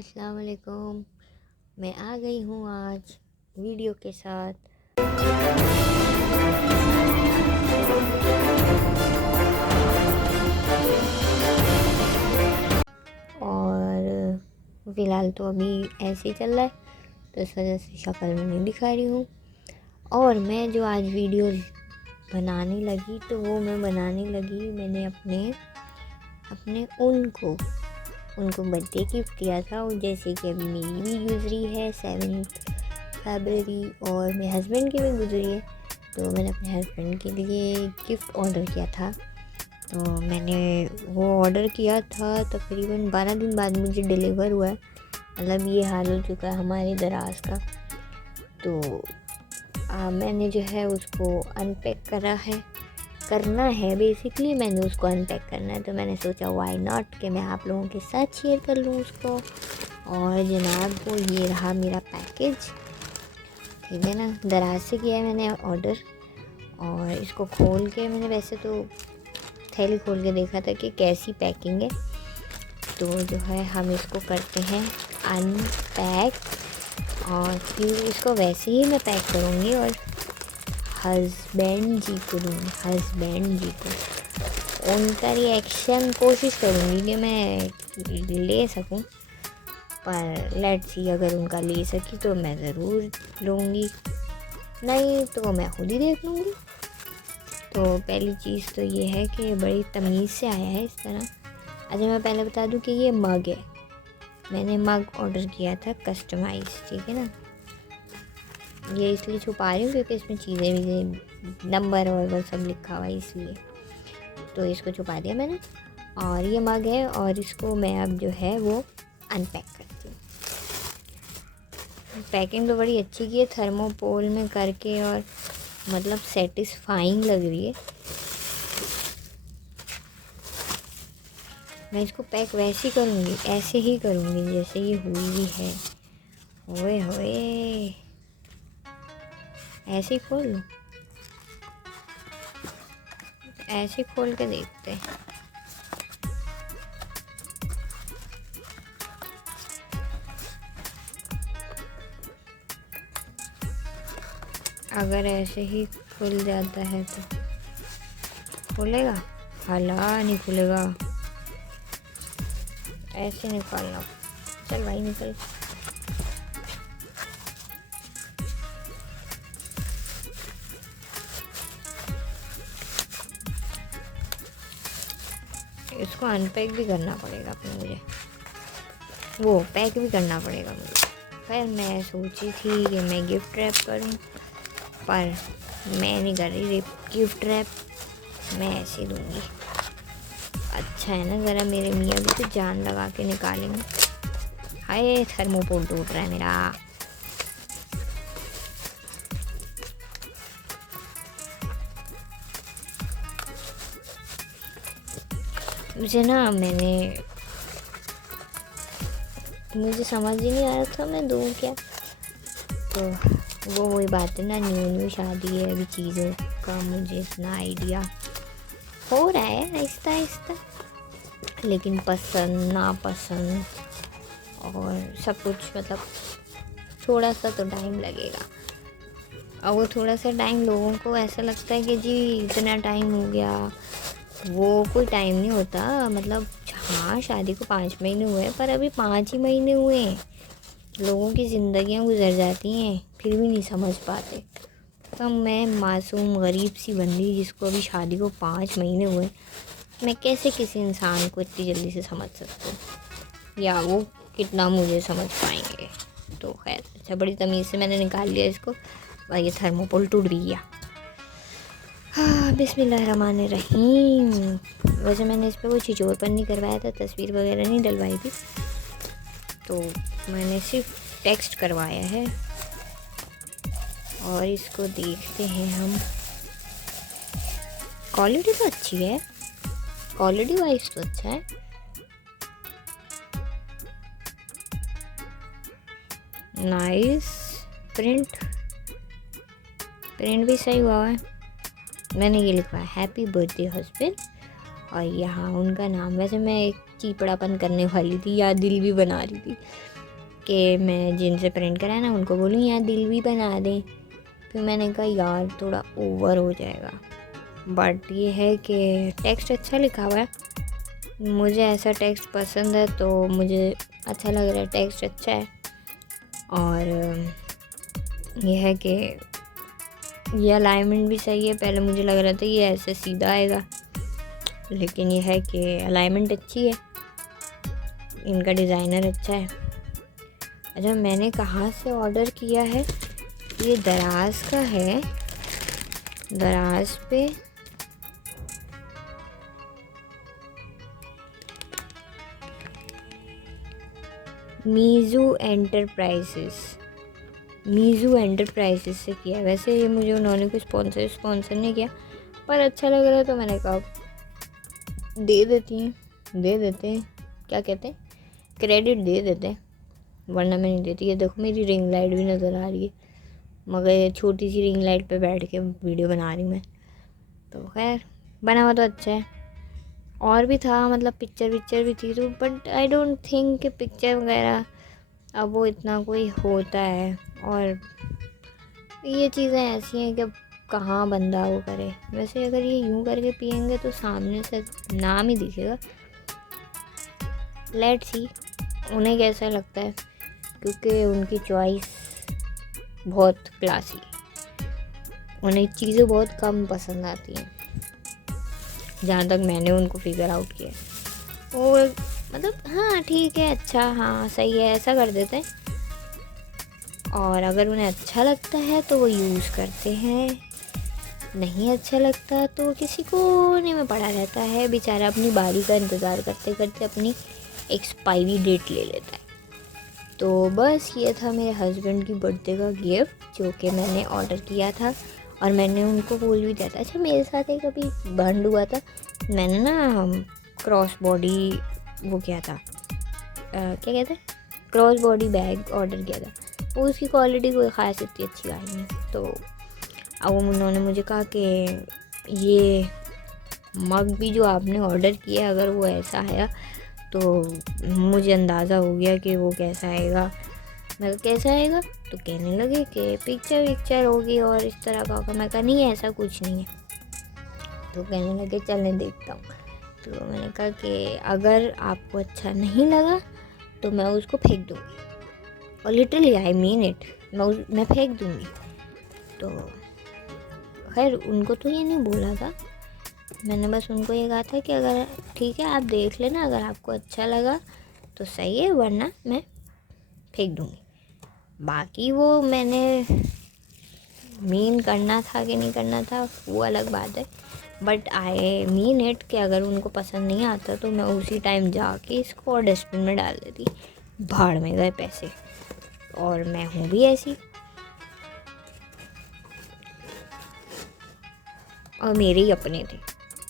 अस्सलाम वालेकुम। मैं आ गई हूँ आज वीडियो के साथ। और फ़िलहाल तो अभी ऐसे ही चल रहा है, तो इस वजह से शक्ल में नहीं दिखा रही हूँ। और मैं जो आज वीडियो बनाने लगी, तो वो मैं बनाने लगी, मैंने अपने उनको बर्थडे गिफ्ट दिया था। और जैसे कि अभी मेरी भी गुजरी है 7 फरवरी और मेरे हस्बैंड की भी गुजरी है, तो मैंने अपने हस्बैंड के लिए गिफ्ट ऑर्डर किया था। तो मैंने वो ऑर्डर किया था तकरीबन 12 दिन बाद मुझे डिलीवर हुआ है। मतलब ये हाल हो चुका है हमारे दराज का। तो मैंने जो है उसको अनपैक करना है बेसिकली मैंने उसको अनपैक करना है। तो मैंने सोचा व्हाई नॉट कि मैं आप लोगों के साथ शेयर कर लूँ उसको। और जनाब वो ये रहा मेरा पैकेज, ठीक है ना। दराज से किया है मैंने ऑर्डर। और इसको खोल के मैंने वैसे तो थैली खोल के देखा था कि कैसी पैकिंग है। तो जो है हम इसको करते हैं अनपैक, और फिर इसको वैसे ही मैं पैक करूँगी और हस्बैंड जी को उनका रिएक्शन कोशिश करूँगी कि मैं ले सकूँ। पर लेट्स सी, अगर उनका ले सकी तो मैं ज़रूर लूँगी, नहीं तो मैं खुद ही देख लूँगी। तो पहली चीज़ तो ये है कि बड़ी तमीज़ से आया है इस तरह। अच्छा मैं पहले बता दूँ कि ये मग है, मैंने मग ऑर्डर किया था कस्टमाइज, ठीक है ना। ये इसलिए छुपा रही हूँ क्योंकि इसमें चीज़ें नंबर और वो सब लिखा हुआ है, इसलिए तो इसको छुपा दिया मैंने। और ये मग है और इसको मैं अब जो है वो अनपैक करती हूँ। पैकिंग तो बड़ी अच्छी की है थर्मोपोल में करके, और मतलब सेटिस्फाइंग लग रही है। मैं इसको पैक वैसे ही करूँगी, ऐसे ही करूँगी जैसे ये हुई भी है। ओए होए, ऐसे ही खोल लो, ऐसे खोल के देखते हैं। अगर ऐसे ही खुल जाता है तो खुलेगा, हाला नहीं खुलेगा, ऐसे निकालना। चल भाई निकल। इसको अनपैक भी करना पड़ेगा फिर मुझे, वो पैक भी करना पड़ेगा मुझे। फिर मैं सोची थी कि मैं गिफ्ट रैप करूं, पर मैं नहीं कर रही गिफ्ट रैप, मैं ऐसे दूंगी। अच्छा है ना, ज़रा मेरे मियाँ भी तो जान लगा के निकालेंगे। हाय थर्मोपोल टूट रहा है मेरा। मुझे समझ ही नहीं आ रहा था मैं दूँ क्या। तो वो वही बात है ना, न्यू शादी है, अभी चीज़ों का मुझे इतना आइडिया हो रहा है आहिस्ता आहिस्ता, लेकिन पसंद नापसंद और सब कुछ मतलब थोड़ा सा तो टाइम लगेगा। और वो थोड़ा सा टाइम लोगों को ऐसा लगता है कि जी इतना टाइम हो गया, वो कोई टाइम नहीं होता। मतलब हाँ शादी को 5 महीने हुए हैं, पर अभी 5 ही महीने हुए हैं, लोगों की ज़िंदगियाँ गुजर जाती हैं फिर भी नहीं समझ पाते। तो मैं मासूम गरीब सी बंदी जिसको अभी शादी को 5 महीने हुए, मैं कैसे किसी इंसान को इतनी जल्दी से समझ सकती हूँ, या वो कितना मुझे समझ पाएंगे। तो खैर अच्छा, बड़ी तमीज़ से मैंने निकाल लिया इसको, और ये थर्मोपोल टूट भी गया। हाँ बिस्मिल्लाहिर्रहमानिर्रहीम। वैसे मैंने इस पर कोई छिछोरपन नहीं करवाया था, तस्वीर वगैरह नहीं डलवाई थी, तो मैंने सिर्फ टेक्स्ट करवाया है। और इसको देखते हैं हम। क्वालिटी तो अच्छी है, क्वालिटी वाइज तो अच्छा है। नाइस प्रिंट भी सही हुआ है। मैंने ये लिखा है हैप्पी बर्थडे हस्बैंड, और यहाँ उनका नाम। वैसे मैं एक चीपड़ापन करने वाली थी या दिल भी बना रही थी, कि मैं जिनसे प्रिंट कराया ना उनको बोलूँ यार दिल भी बना दें। फिर मैंने कहा यार थोड़ा ओवर हो जाएगा, बट ये है कि टेक्स्ट अच्छा लिखा हुआ है, मुझे ऐसा टेक्स्ट पसंद है तो मुझे अच्छा लग रहा है, टेक्स्ट अच्छा है। और ये है कि ये अलाइनमेंट भी सही है। पहले मुझे लग रहा था ये ऐसे सीधा आएगा, लेकिन ये है कि अलाइनमेंट अच्छी है, इनका डिज़ाइनर अच्छा है। अच्छा, मैंने कहाँ से ऑर्डर किया है? ये दराज का है। दराज पे मीज़ू एंटरप्राइजेस से किया। वैसे ये मुझे उन्होंने कुछ स्पॉन्सर नहीं किया, पर अच्छा लग रहा है तो मैंने कहा दे देते हैं, क्या कहते हैं, क्रेडिट दे देते हैं, वरना मैं नहीं देती। ये देखो मेरी रिंग लाइट भी नज़र आ रही है, मगर ये छोटी सी रिंग लाइट पे बैठ के वीडियो बना रही हूँ मैं। तो खैर बना हुआ तो अच्छा है। और भी था, मतलब पिक्चर भी थी, तो बट आई डोंट थिंक कि पिक्चर वगैरह अब वो इतना कोई होता है। और ये चीज़ें ऐसी हैं कि कहाँ बंदा वो करे। वैसे अगर ये यूं करके पियेंगे तो सामने से नाम ही दिखेगा। लेट्स सी उन्हें कैसा लगता है, क्योंकि उनकी चॉइस बहुत क्लासी है, उन्हें चीज़ें बहुत कम पसंद आती हैं, जहाँ तक मैंने उनको फिगर आउट किया है। और मतलब हाँ ठीक है, अच्छा हाँ सही है, ऐसा कर देते हैं। और अगर उन्हें अच्छा लगता है तो वो यूज़ करते हैं, नहीं अच्छा लगता तो वो किसी कोने में पड़ा रहता है बेचारा, अपनी बारी का इंतज़ार करते करते अपनी एक्सपायरी डेट ले लेता है। तो बस ये था मेरे हस्बैंड की बर्थडे का गिफ्ट जो कि मैंने ऑर्डर किया था, और मैंने उनको बोल भी दिया था। अच्छा, मेरे साथ एक अभी बंड हुआ था, मैंने ना क्रॉस बॉडी वो किया था, क्या कहते हैं, क्रॉस बॉडी बैग ऑर्डर किया था। वो उसकी क्वालिटी कोई ख़ास इतनी अच्छी आई नहीं, तो अब उन्होंने मुझे कहा कि ये मग भी जो आपने ऑर्डर किया अगर वो ऐसा आया तो मुझे अंदाज़ा हो गया कि वो कैसा आएगा। मैं कहा कैसा आएगा? तो कहने लगे कि पिक्चर होगी और इस तरह का होगा। मैं कहा नहीं ऐसा कुछ नहीं है। तो कहने लगे चलने देखता हूँ। तो मैंने कहा कि अगर आपको अच्छा नहीं लगा तो मैं उसको फेंक दूँगी, और लिटरली आई मीन इट, मैं फेंक दूँगी। तो खैर उनको तो ये नहीं बोला था, मैंने बस उनको ये कहा था कि अगर ठीक है आप देख लेना, अगर आपको अच्छा लगा तो सही है, वरना मैं फेंक दूँगी। बाकी वो मैंने मीन करना था कि नहीं करना था वो अलग बात है, बट आई मीन इट कि अगर उनको पसंद नहीं आता तो मैं उसी टाइम जाके इसको और डस्टबिन में डाल देती, भाड़ में गए पैसे। और मैं हूँ भी ऐसी, और मेरे ही अपने थे,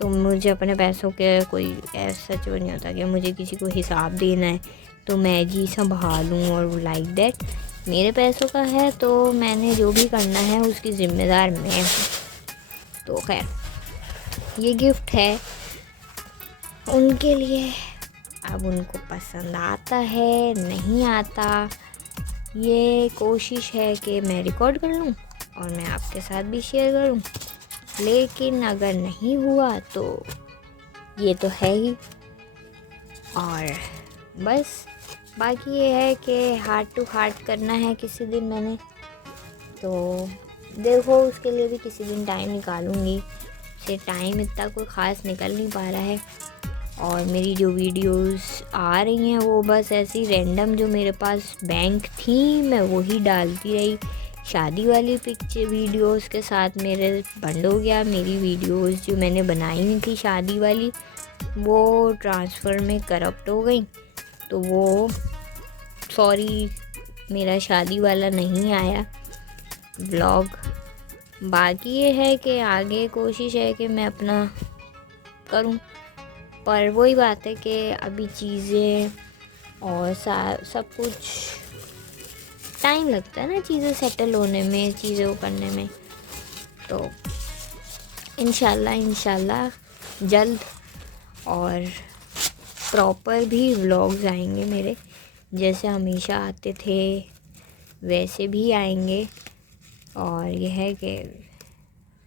तो मुझे अपने पैसों के कोई ऐसा सच नहीं होता कि मुझे किसी को हिसाब देना है तो मैं जी संभालूँ और लाइक दैट। मेरे पैसों का है तो मैंने जो भी करना है उसकी ज़िम्मेदार मैं हूँ। तो खैर ये गिफ्ट है उनके लिए, अब उनको पसंद आता है नहीं आता, ये कोशिश है कि मैं रिकॉर्ड कर लूँ और मैं आपके साथ भी शेयर करूँ, लेकिन अगर नहीं हुआ तो ये तो है ही। और बस बाकी ये है कि हार्ट टू हार्ट करना है किसी दिन मैंने, तो देखो उसके लिए भी किसी दिन टाइम निकालूंगी। से टाइम इतना कोई ख़ास निकल नहीं पा रहा है, और मेरी जो वीडियोस आ रही हैं वो बस ऐसी रैंडम जो मेरे पास बैंक थी मैं वही डालती रही। शादी वाली पिक्चर वीडियोस के साथ मेरे बंद हो गया। मेरी वीडियोस जो मैंने बनाई हुई थी शादी वाली वो ट्रांसफ़र में करप्ट हो गई, तो वो सॉरी मेरा शादी वाला नहीं आया व्लॉग। बाकी ये है कि आगे कोशिश है कि मैं अपना करूं, पर वही बात है कि अभी चीज़ें और सब कुछ टाइम लगता है ना, चीज़ें सेटल होने में, चीज़ें वो करने में। तो इंशाल्लाह जल्द और प्रॉपर भी व्लॉग्स आएंगे मेरे, जैसे हमेशा आते थे वैसे भी आएंगे। और यह है कि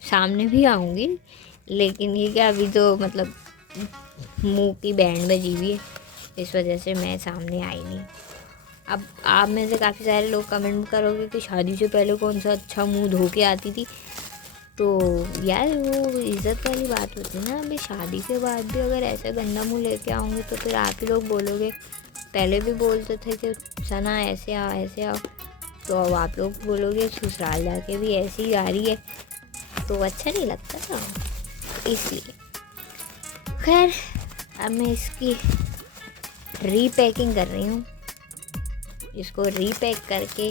सामने भी आऊँगी, लेकिन ये क्या अभी तो मतलब मुंह की बैंड बजी हुई है, इस वजह से मैं सामने आई नहीं। अब आप में से काफ़ी सारे लोग कमेंट करोगे कि शादी से पहले कौन सा अच्छा मुंह धो के आती थी। तो यार वो इज़्ज़त वाली बात होती है ना। अभी शादी के बाद भी अगर ऐसा गंदा मुंह लेके आऊँगी तो फिर आप ही लोग बोलोगे, पहले भी बोलते थे कि सना ऐसे आओ ऐसे आओ, तो अब आप लोग बोलोगे ससुराल जाके भी ऐसी ही आ रही है, तो अच्छा नहीं लगता ना, इसलिए। खैर अब मैं इसकी रीपैकिंग कर रही हूँ। इसको रीपैक करके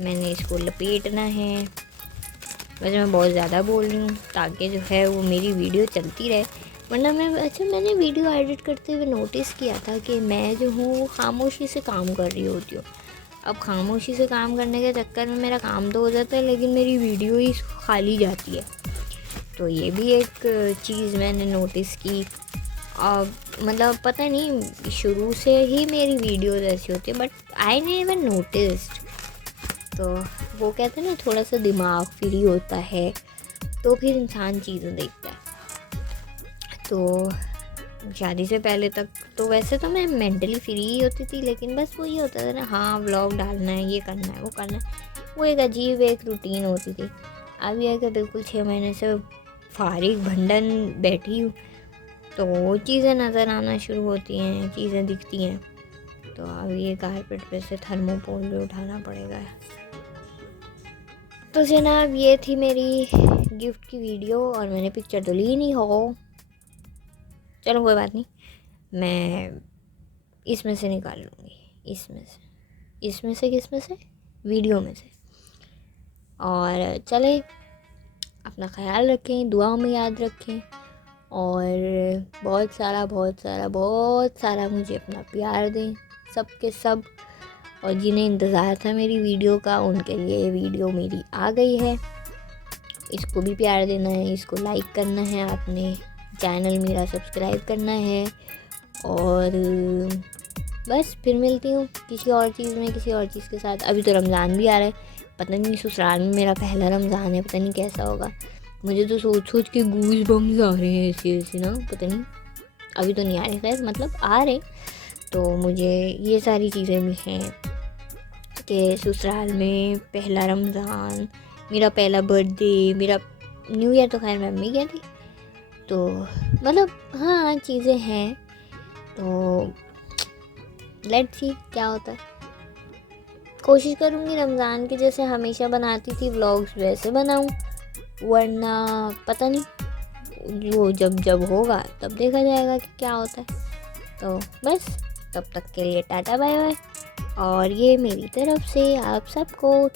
मैंने इसको लपेटना है। वैसे मैं बहुत ज़्यादा बोल रही हूँ ताकि जो है वो मेरी वीडियो चलती रहे, वरना मैंने वीडियो एडिट करते हुए नोटिस किया था कि मैं जो हूँ वो खामोशी से काम कर रही होती हूँ। अब खामोशी से काम करने के चक्कर में मेरा काम तो हो जाता है, लेकिन मेरी वीडियो ही खाली जाती है। तो ये भी एक चीज़ मैंने नोटिस की। और मतलब पता नहीं शुरू से ही मेरी वीडियोज़ ऐसी होती है, बट आई नेवर नोटिस्ड। तो वो कहते हैं ना, थोड़ा सा दिमाग फ्री होता है तो फिर इंसान चीज़ें देखता है। तो शादी से पहले तक तो वैसे तो मैं मेंटली फ्री ही होती थी, लेकिन बस वो ये होता था ना, हाँ व्लॉग डालना है, ये करना है, वो करना है, वो एक अजीब एक रूटीन होती थी। अब यह कि बिल्कुल 6 महीने से फारिग भंडन बैठी हूँ, तो वो चीज़ें नज़र आना शुरू होती हैं, चीज़ें दिखती हैं। तो अब ये कारपेट पे से थर्मोकोल भी उठाना पड़ेगा। तो जनाब ये थी मेरी गिफ्ट की वीडियो, और मैंने पिक्चर तो ली नहीं हो, चलो कोई बात नहीं, मैं इसमें से निकाल लूँगी, इसमें से किस में से, वीडियो में से। और चले, अपना ख्याल रखें, दुआओं में याद रखें, और बहुत सारा मुझे अपना प्यार दें, सब के सब। और जिन्हें इंतज़ार था मेरी वीडियो का, उनके लिए ये वीडियो मेरी आ गई है। इसको भी प्यार देना है, इसको लाइक करना है, आपने चैनल मेरा सब्सक्राइब करना है। और बस फिर मिलती हूँ किसी और चीज़ में, किसी और चीज़ के साथ। अभी तो रमज़ान भी आ रहा है, पता नहीं ससुराल में मेरा पहला रमज़ान है, पता नहीं कैसा होगा। मुझे तो सोच के गूज बम्स आ रहे हैं ऐसे ना, पता नहीं, अभी तो नहीं आ रहे, खैर मतलब आ रहे। तो मुझे ये सारी चीज़ें भी हैं कि ससुराल में पहला रमज़ान, मेरा पहला बर्थडे, मेरा न्यू ईयर तो खैर मैं मम्मी गई थी। तो मतलब हाँ चीज़ें हैं, तो लेट्स सी क्या होता है। कोशिश करूँगी रमज़ान के जैसे हमेशा बनाती थी व्लॉग्स वैसे बनाऊँ, वरना पता नहीं, वो जब होगा तब देखा जाएगा कि क्या होता है। तो बस तब तक के लिए टाटा बाय बाय, और ये मेरी तरफ से आप सबको